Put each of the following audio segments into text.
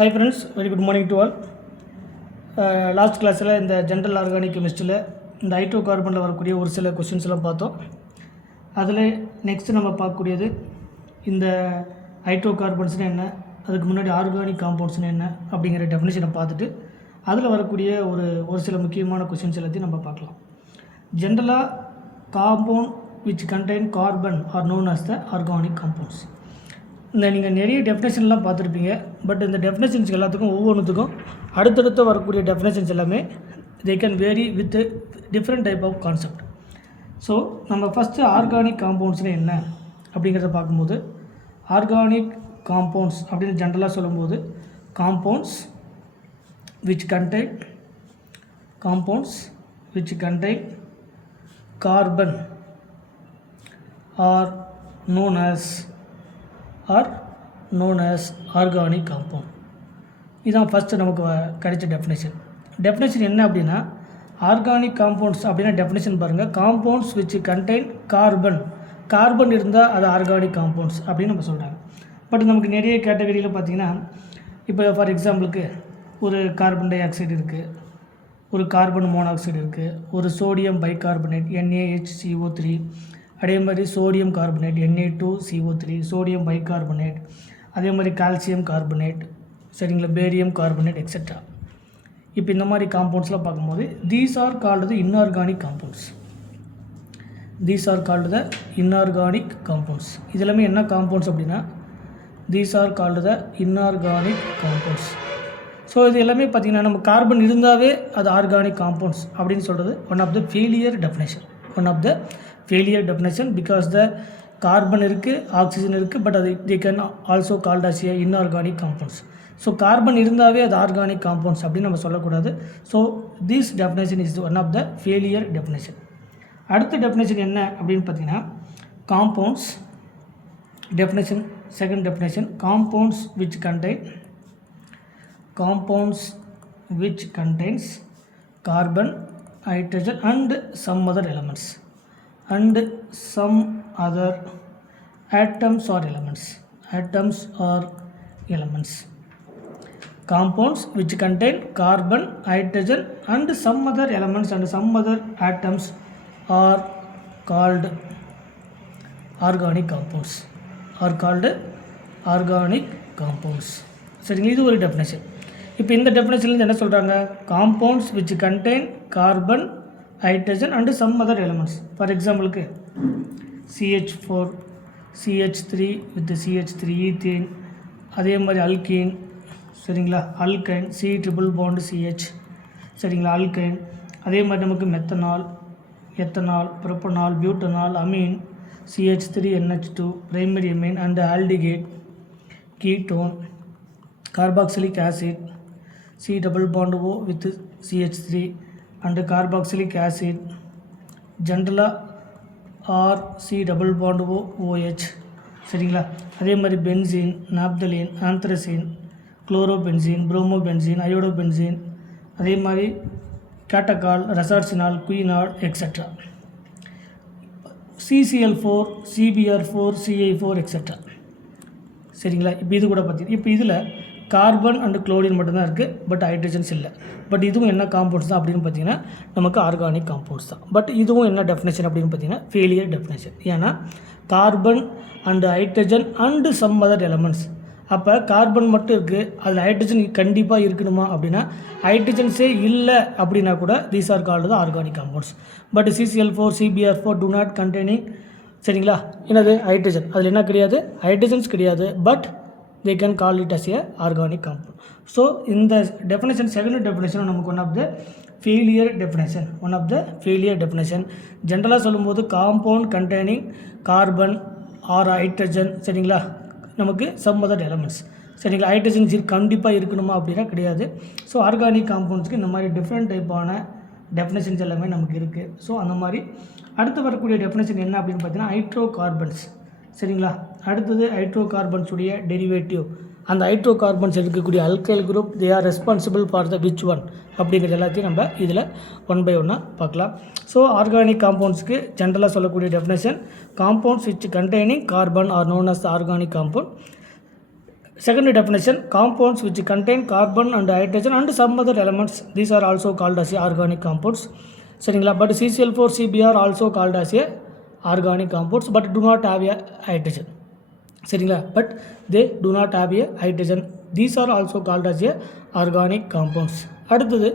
Hi friends, very good morning to all. Last கிளாஸில் இந்த general organic கெமிஸ்ட்ரியில் இந்த hydro கார்பனில் வரக்கூடிய ஒரு சில கொஸ்டின்ஸ்லாம் பார்த்தோம். அதில் நெக்ஸ்ட்டு நம்ம பார்க்கக்கூடியது இந்த ஹைட்ரோ கார்பன்ஸ்னால் என்ன, அதுக்கு முன்னாடி ஆர்கானிக் காம்பவுண்ட்ஸ்னால் என்ன அப்படிங்கிற டெஃபினேஷனை பார்த்துட்டு அதில் வரக்கூடிய ஒரு சில முக்கியமான கொஸ்டின்ஸ் எல்லாத்தையும் நம்ம பார்க்கலாம். ஜென்ரலாக compound which contain carbon are known as the organic compounds. இந்த நீங்கள் நிறைய டெஃபினேஷன்லாம் பார்த்துருப்பீங்க. பட் இந்த டெஃபினேஷன்ஸ் எல்லாத்துக்கும் ஒவ்வொன்றுத்துக்கும் அடுத்தடுத்து வரக்கூடிய டெஃபினேஷன்ஸ் எல்லாமே they can vary with different type of concept. So நம்ம ஃபஸ்ட்டு ஆர்கானிக் காம்பவுண்ட்ஸ்னால் என்ன அப்படிங்கிறத பார்க்கும்போது, ஆர்கானிக் காம்பவுண்ட்ஸ் அப்படின்னு ஜென்ரலாக சொல்லும்போது compounds which contain carbon are known as organic compound. இதுதான் ஃபஸ்ட்டு நமக்கு கிடைச்ச டெஃபினேஷன் என்ன அப்படின்னா, ஆர்கானிக் காம்பவுண்ட்ஸ் அப்படின்னா டெஃபினேஷன் பாருங்கள், காம்பவுண்ட்ஸ் விச் கண்டெயின் கார்பன் இருந்தால் அது ஆர்கானிக் காம்பவுண்ட்ஸ் அப்படின்னு நம்ம சொல்கிறாங்க. பட் நமக்கு நிறைய கேட்டகரியில் பார்த்திங்கன்னா, இப்போ ஃபார் எக்ஸாம்பிளுக்கு ஒரு கார்பன் டை ஆக்சைடு இருக்குது, ஒரு கார்பன் மோனாக்சைடு இருக்குது, ஒரு சோடியம் பைகார்பனேட் NaHCO3, அதே மாதிரி sodium carbonate Na2CO3, sodium bicarbonate, அதே மாதிரி கால்சியம் கார்பனேட், சரிங்களா, பேரியம் கார்பனேட் எக்ஸெட்ரா. இப்போ இந்த மாதிரி காம்பவுண்ட்ஸ்லாம் பார்க்கும்போது these are called the inorganic compounds. இதெல்லாமே என்ன காம்பவுண்ட்ஸ் அப்படின்னா, these are called the inorganic compounds. So இது எல்லாமே பார்த்திங்கன்னா நம்ம கார்பன் இருந்தாவே அது ஆர்கானிக் காம்பவுண்ட்ஸ் அப்படின்னு சொல்கிறது one of the failure definition because the carbon இருக்குது, ஆக்சிஜன் இருக்குது, பட் அது they can also called as a inorganic compounds. So carbon இருந்தாவே அது ஆர்கானிக் காம்பவுண்ட்ஸ் அப்படின்னு நம்ம சொல்லக்கூடாது. So this definition is one of the failure definition. அடுத்த definition என்ன அப்படின்னு பார்த்தீங்கன்னா, compounds definition. Second definition, compounds which contains carbon, hydrogen and some other elements atoms or elements. Compounds which contain carbon, hydrogen and some other elements and some other atoms are called organic compounds. சரிங்களா, இது ஒரு definition. இப்போ இந்த டெஃபினேஷன்லேருந்து என்ன சொல்கிறாங்க, compounds which contain carbon, hydrogen and some other elements. For எக்ஸாம்பிளுக்கு CH4, CH3 with CH3 ethane, அதே மாதிரி அல்கீன், சரிங்களா, alkyne, C triple bond CH, சரிங்களா, அல்கைன். அதே மாதிரி நமக்கு methanol, ethanol, propanol, butanol, amine, CH3NH2, primary amine and aldehyde, ketone, carboxylic acid, C double bond O with CH3 and carboxylic acid, general or C double bond O OH, சரிங்களா. அதே மாதிரி benzene, naphthalene, ஆந்த்ரசின், chlorobenzene, புரோமோபென்சீன், அயோடோபென்சீன், அதே மாதிரி கேட்டகால், ரசார்சினால், குயினால் etcetera. CCl4, CBr4, CI4 etcetera. சரிங்களா. இப்போ இது கூட பார்த்தீங்கன்னா, இப்போ இதில் கார்பன் அண்டு குளோரின் மட்டும்தான் இருக்குது, பட் ஹைட்ரஜன்ஸ் இல்லை. பட் இதுவும் என்ன காம்பவுண்ட்ஸ் தான் அப்படின்னு பார்த்தீங்கன்னா, நமக்கு ஆர்கானிக் காம்பவுண்ட்ஸ் தான். பட் இதுவும் என்ன டெஃபினேஷன் அப்படின்னு பார்த்தீங்கன்னா, ஃபெயிலியர் டெஃபினேஷன். ஏன்னா carbon and hydrogen and some other elements. அப்போ கார்பன் மட்டும் இருக்குது, அதில் ஹைட்ரஜன் கண்டிப்பாக இருக்கணுமா அப்படின்னா, ஹைட்ரஜன்ஸே இல்லை அப்படின்னா கூட தீஸ் ஆர் கால்டு தான் organic compounds. But CCl4, CBr4 do not containing, சரிங்களா, என்னது ஹைட்ரஜன், அதில் என்ன கிடையாது, ஹைட்ரஜன்ஸ் கிடையாது, but they can call it as a organic compound. So இந்த definition, second definition நமக்கு one of the failure definition. ஜென்ரலாக சொல்லும்போது compound containing carbon R hydrogen, சரிங்களா, நமக்கு சம் அதர் எலமெண்ட்ஸ், சரிங்களா. ஹைட்ரஜன்ஸ் கண்டிப்பாக இருக்கணுமா அப்படின்னா கிடையாது. ஸோ ஆர்கானிக் காம்பவுண்ட்ஸ்க்கு இந்த மாதிரி டிஃப்ரெண்ட் டைப்பான டெஃபினேஷன்ஸ் எல்லாமே நமக்கு இருக்குது. ஸோ அந்த மாதிரி அடுத்து வரக்கூடிய டெஃபினேஷன் என்ன அப்படின்னு பார்த்தீங்கன்னா, ஹைட்ரோ கார்பன்ஸ், சரிங்களா. அடுத்தது ஹைட்ரோ கார்பன்ஸுடைய டெரிவேட்டிவ். அந்த ஹைட்ரோ கார்பன்ஸ் இருக்கக்கூடிய alkyl group they are responsible for the which one அப்படிங்கிறது எல்லாத்தையும் நம்ம இதில் ஒன் பை ஒன்னாக பார்க்கலாம். ஸோ ஆர்கானிக் காம்பவுண்ட்ஸ்க்கு ஜென்ரலாக சொல்லக்கூடிய definition, compounds which containing carbon are known as organic compound. Second definition, compounds which contain carbon and hydrogen and some other elements, these are also called as organic compounds. சரிங்களா, but CCl4 CBr also called as a organic compounds but do not have a hydrogen. சரிங்களா, but they do not have a hydrogen, these are also called as a organic compounds. அடுத்தது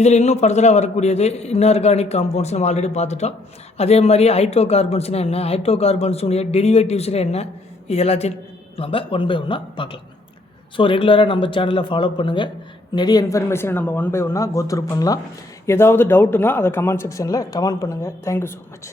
இதில் இன்னும் ஃபர்தராக வரக்கூடியது inorganic compounds நம்ம already பார்த்துட்டோம். அதே மாதிரி ஹைட்ரோ கார்பன்ஸ்னால் என்ன, ஹைட்ரோ கார்பன்ஸுடைய டெரிவேட்டிவ்ஸ்னால் என்ன, இது எல்லாத்தையும் நம்ம ஒன் பை ஒன்னாக பார்க்கலாம். ஸோ ரெகுலராக நம்ம சேனலை ஃபாலோ பண்ணுங்கள். நிறைய இன்ஃபர்மேஷனை நம்ம ஒன் பை ஒன்னாக கோத்ரூ பண்ணலாம். ஏதாவது டவுட்டுனா அதை கமெண்ட் செக்ஷனில் கமெண்ட் பண்ணுங்கள். Thank you so much.